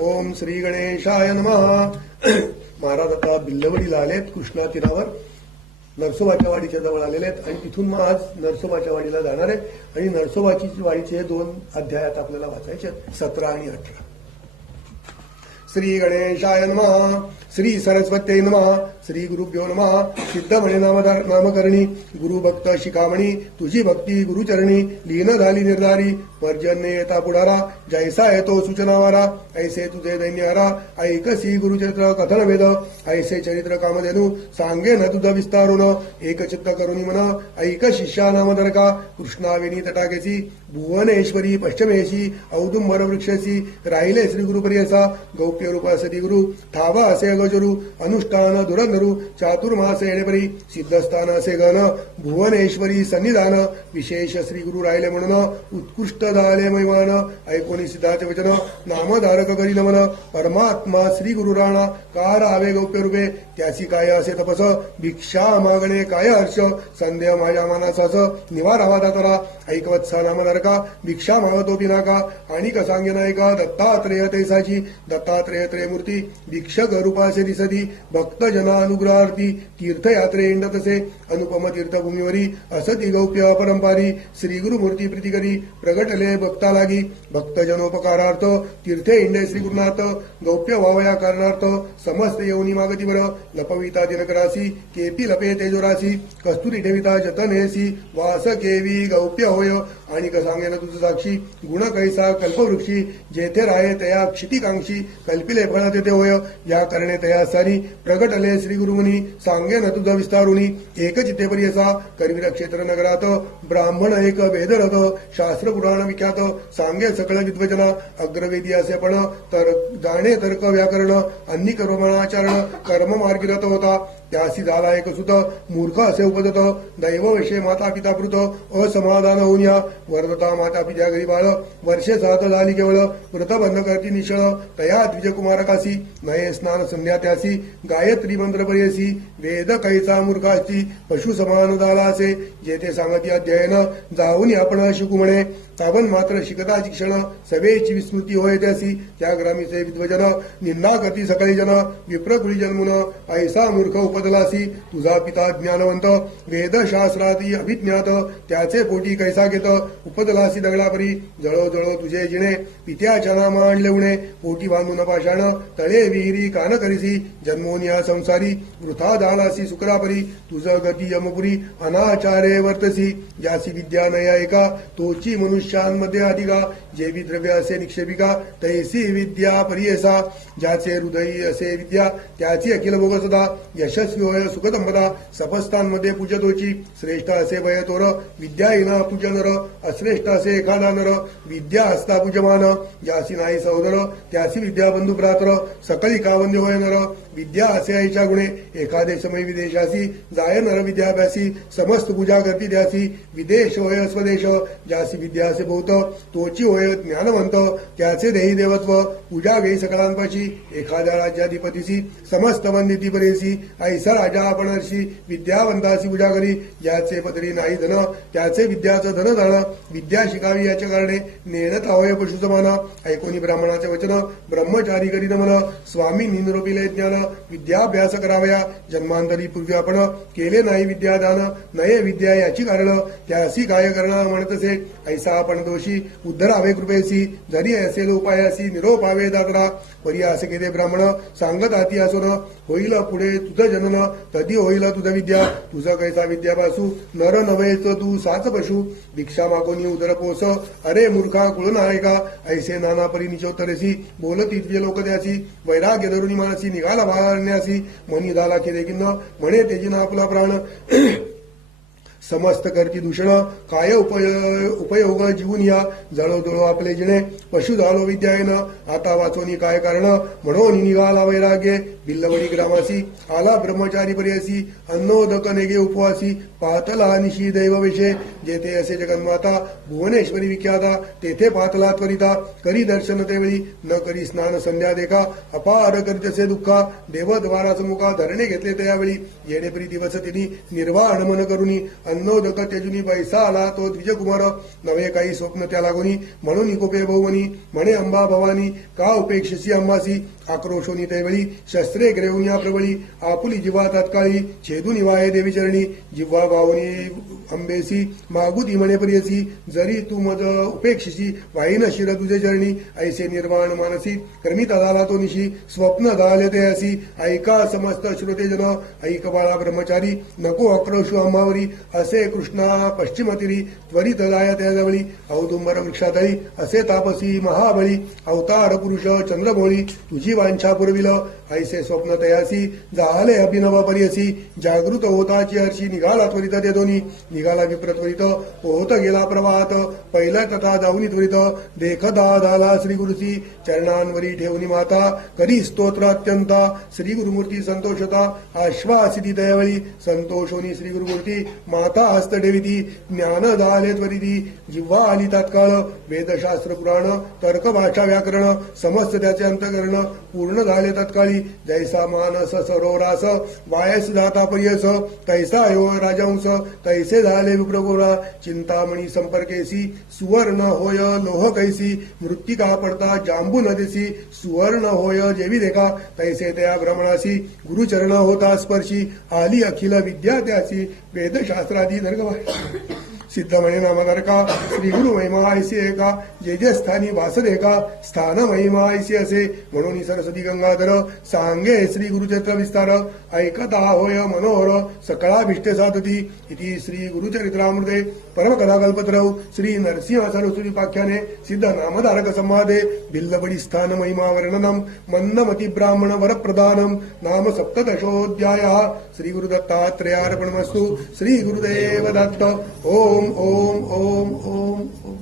ओम श्री गणेशाय नमः. महाराज आता बिल्लवडीला आलेत कृष्णा तीरावर नरसोबाच्या वाडीच्या जवळ आलेले आहेत आणि तिथून मग आज नरसोबाच्या वाडीला जाणार आहे. आणि नरसोबाची वाडीचे हे दोन अध्यायात आपल्याला वाचायचे आहेत, सतरा आणि अठरा. श्री गणेशाय नमः. श्री सरस्वत्यै नमः. श्री गुरुभ्यो नमः. सिद्धमणे नामधार नामकरणी गुरु भक्त शिखामणी तुझी भक्ती गुरुचरणी लीन झाली निर्धारी पर्जन्य येता पुढारा जैसा येतो सूचनावारा ऐसे तुझे दैन्यारा ऐकसी गुरुचरित्र कथन वेद ऐसे चरित्र कामधेनु सांगे न तुझं विस्तारून एक चित्त करुणी मन ऐक शिष्या नामधरका कृष्णाविनी तटाकेसी भुवनेश्वरी पश्चिमेशी औदुंबर वृक्षसी राहिले श्री गुरुपर्यसा गौप्य रूप गुरु थावा असे गजरू अनुष्ठान दुरंधरू चातुर्मास येणेपरी सिद्धस्थान असे गण भुवनेश्वरी सन्निधान विशेष श्री गुरु राहिले म्हणून उत्कृष्ट झाले महिमान ऐकोनी सिद्धाचे वचन नामधारक करी नमन परमात्मा श्री गुरु राणा कार आवे गौप्य रूपे त्याची काय असे तपस भिक्षा मागणे काय हर्ष संदेह माझ्या मनासास निवारावा दातरा ऐकवत्सा नामधारका भिक्षा मागतो पिनाका आणि सांगे नायका दत्तात्रेय तेसाची दत्तात्रेय त्रयमूर्ती भिक्षक रूपासे दिसती भक्त जना अनुग्रहार्थी तीर्थयात्रे इंडतसे अनुपम तीर्थभूमीवरी असती गौप्य परंपारी श्री गुरुमूर्ती प्रीती प्रगटले भक्ता लागी भक्तजनोपकारार्थ तीर्थे इंडे श्री गुरुनाथ गौप्य वावया कारणार्थ समस्त येऊनी मागती बर लपविता दिनकरासी केपी लपे तेजोरासी कस्तुरी ठेविता जतनेसी वास केवी गौप्य होय आणि सांगेन तुझं साक्षी गुण कैसा कल्पवृक्षी जेथे राहे तया क्षितिकांक्षी कल्पिले फळ तेथे होय. या करणे तया सारी प्रगटले श्री गुरुमुनी सांगे सांगेन तुझ विस्तारुनी. चित्तेपरी असा करवीर क्षेत्र नगरात ब्राह्मण एक वेदरथ शास्त्र पुराण विख्यात. सांगे सकळ विद्वजना अग्रवेदी असे पण. तर जाणे तर्क व्याकरण अन्नी कर्मणाचरण कर्म मार्गिरत होता. त्यासी झाला एक सुत मूर्ख असे उपजत. दैव विषय माता पिता पृत असमाधान होऊन या. वरदता माता पित्या घरी बाळ वर्षे सात झाली केवळ व्रत बंध करती निशळ तया द्विजकुमारकासी नये स्नान संध्या त्यासी गायत्री मंत्र पर्यसी वेद कैसा मूर्खाची पशु समान झाला असे जेथे सांगती अध्ययन जाऊन आपण शिकू म्हणे सावन मात्र शिकता शिक्षण सभेची विस्मृती होय त्यासी त्या ग्रामीचे विद्वजन निंदा करती सकाळी जन विप्रकुळी जन्मुन ऐसा मूर्ख उपदलासी तुझा पिता ज्ञानवंत वेदशास्त्रादी अभिज्ञात त्याचे पोटी कैसा घेत उपदलासी दगडापरी जळो जळो तुझे जिणे पित्याच्या नामा आणले उणे पोटी बांधून पाषाण तळे विहिरी कान करीसी जन्मोनिया संसारी वृथा दालासी सुकरापरी तुझ गती यमपुरी अनाचारे वर्तसी ज्यासी विद्या नया एका तोची मनुष्यांमध्ये अधिका जेवी द्रव्य असे निक्षेपिका तैसी विद्या परियसा ज्याचे हृदयी असे विद्या त्याची अखिल भोगसदा यशस्वी होय सुखदंबदा सपस्थांमध्ये पूजतोची श्रेष्ठ असे वयतोर विद्याहीना पूजनर श्रेष्ठ असे एखादा नर विद्या हस्ता पूजमान. ज्यासी नाही सहोदर त्यासी विद्याबंधू प्रात्र सकळी कावंद्य होय नर. विद्या असे आईच्या गुणे एखादे समय विदेशासी जाय नर विद्याभ्यासी समस्त पूजा करती द्यासी विदेश होय स्वदेश. ज्यासी विद्या असे भोवत तोची होय ज्ञानवंत. त्याचे देही देवत्व पूजा घेई सकळांपाशी एखाद्या राज्याधिपतीसी समस्त वंदिती परेसी ऐसा राजा आपण विद्यावंतासी पूजा करी. ज्याचे पदरी नाही धन त्याचे विद्याचं धन धन. विद्या शिकावी याच्या कारणे नेणत होय पशुसमान. ऐकोनी ब्राह्मणाचे वचन ब्रह्मचारी करी नमन स्वामी निरोपिले ज्ञान. विद्याभ्यास करावया. जन्मांतरी पूर्वी आपण केले नाही विद्यादान नये विद्या याची कारण. त्यासी काय करणार म्हणत असे. ऐसा आपण दोषी. उद्धरावे कृपेसी. जरी असेल उपायासी. निरोपावे दाकडा परी असे केले ब्राह्मण. सांगत आती असून होईल पुढे तुझं जनन. तधी होईल तुझं विद्या. तुझं कैसा विद्यापासू नर नवेच तू साच पशु. भिक्षा मागोनी उदर पोस अरे मूर्खा कुळ आहे का? ऐसे नाना परी निचोत्तरेसी बोलती लोक त्यासी. वैराग्य धरुणी मानसी निघाला वारण्यासी मनी झाला की देखील म्हणे त्याची ना आपला प्राण. समस्त करती दूषण काय उपय उपयोग जीवन या जळो आपले जिणे. पशु झालो विद्यायन आता वाचोनी काय कारण? म्हणून निघाला वैराग्य बिल्लवडी ग्रामासी आला ब्रह्मचारी पर्यसी अन्नोदक नेगे उपवासी पातला निशी दैवविषय जेथे असे जगन्माता भुवनेश्वरी विख्याता तेथे पातला त्वरिता करी दर्शन देवळी न करी स्नान संध्या देखा अपार करीतसे दुःखा देवद्वारा मुखा धरणे घेतले त्यावेळी येणे प्री दिवस तिनी निर्वाण मन करुनी अन्नोदक तेजुनी पैसा आला तो द्विजकुमार नवे काही स्वप्न त्या लागोनी. म्हणून कोपे बहुवनी म्हणे अंबा भवानी का उपेक्षसी अंबासी? आक्रोशोनी त्यावेळी शस्त्रे ग्रेवून या प्रबळी आपुली जिवा तात्काळी छेदून वाये देवी चरणी. जिव्हा भावनी अंबेसी मागुती म्हणे प्रियसी जरी तू मज उपेक्षसी वाईन शिर तुझे चरणी. ऐसे निर्वाण मानसी कर्मित अदाला तो निशी स्वप्न झाले ते असी ऐका समस्त श्रोतेजन ऐक बाळा ब्रह्मचारी नको आक्रोशू अंबावरी. असे कृष्णा पश्चिमतिरी त्वरित जाया त्याजवळी औदुंबर वृक्षातळी असे तापसी महाबळी अवतार पुरुष चंद्रभोळी तुझी वांछा पुरविलं ऐसे स्वप्न तयासी जाले अभिनव परियसी जागृत होताची हर्षी निघाला त्वरित ते दोन्ही. निघाला विप्र त्वरित पोहत गेला प्रवाहात. पहिला तथा जाऊनी त्वरित देखदा झाला श्री गुरुची चरणांवरी ठेवणी माता करी स्तोत्र अत्यंत. श्री गुरुमूर्ती संतोषता आश्वासिती दयावळी. संतोषोनी श्री गुरुमूर्ती माता हस्त ठेविती. ज्ञान झाले त्वरिती. जिव्हा आली तात्काळ. वेदशास्त्र पुराण तर्क भाषा व्याकरण समस्त त्याचे अंतकरण पूर्ण झाले तत्काळी. जैसा मानस सरोरास वायस दाता पर्यस तैसा यो राजंस तैसे झाले विप्रगोरा। चिंतामणी संपर्केसी सुवर्ण होय लोह कैसी मृत्तिका पडता जांबू नदेसी सुवर्ण होय जेवी देखा तैसे त्या भ्रमणासी गुरुचरण होता स्पर्शी आली अखिल विद्या त्यासी वेदशास्त्रादी नर्ग सिद्ध म्हणे नामधारका श्री गुरु महिमा ऐसी एका जे जे स्थानी वासदे का स्थान महिमा ऐसी असे म्हणून सरस्वती गंगाधर सांगे श्री गुरुचरित्र विस्तार ऐकता होय मनोहर सकळाभिष्टे साधती इति श्री गुरुचरित्रामृते परमकथाकल्पतरौ श्री नरसिंह सरस्वती पाख्याने सिद्ध नामधारक संवादे भिल्लबडी स्थान महिमा वर्णनम मंदमती ब्राह्मण वरप्रदानम नाम सप्तदशोध्याय श्री गुरुदत्तात्रेयार्पणमस्तु श्री गुरुदेव दत्त ओम ओम ओम ओम ओम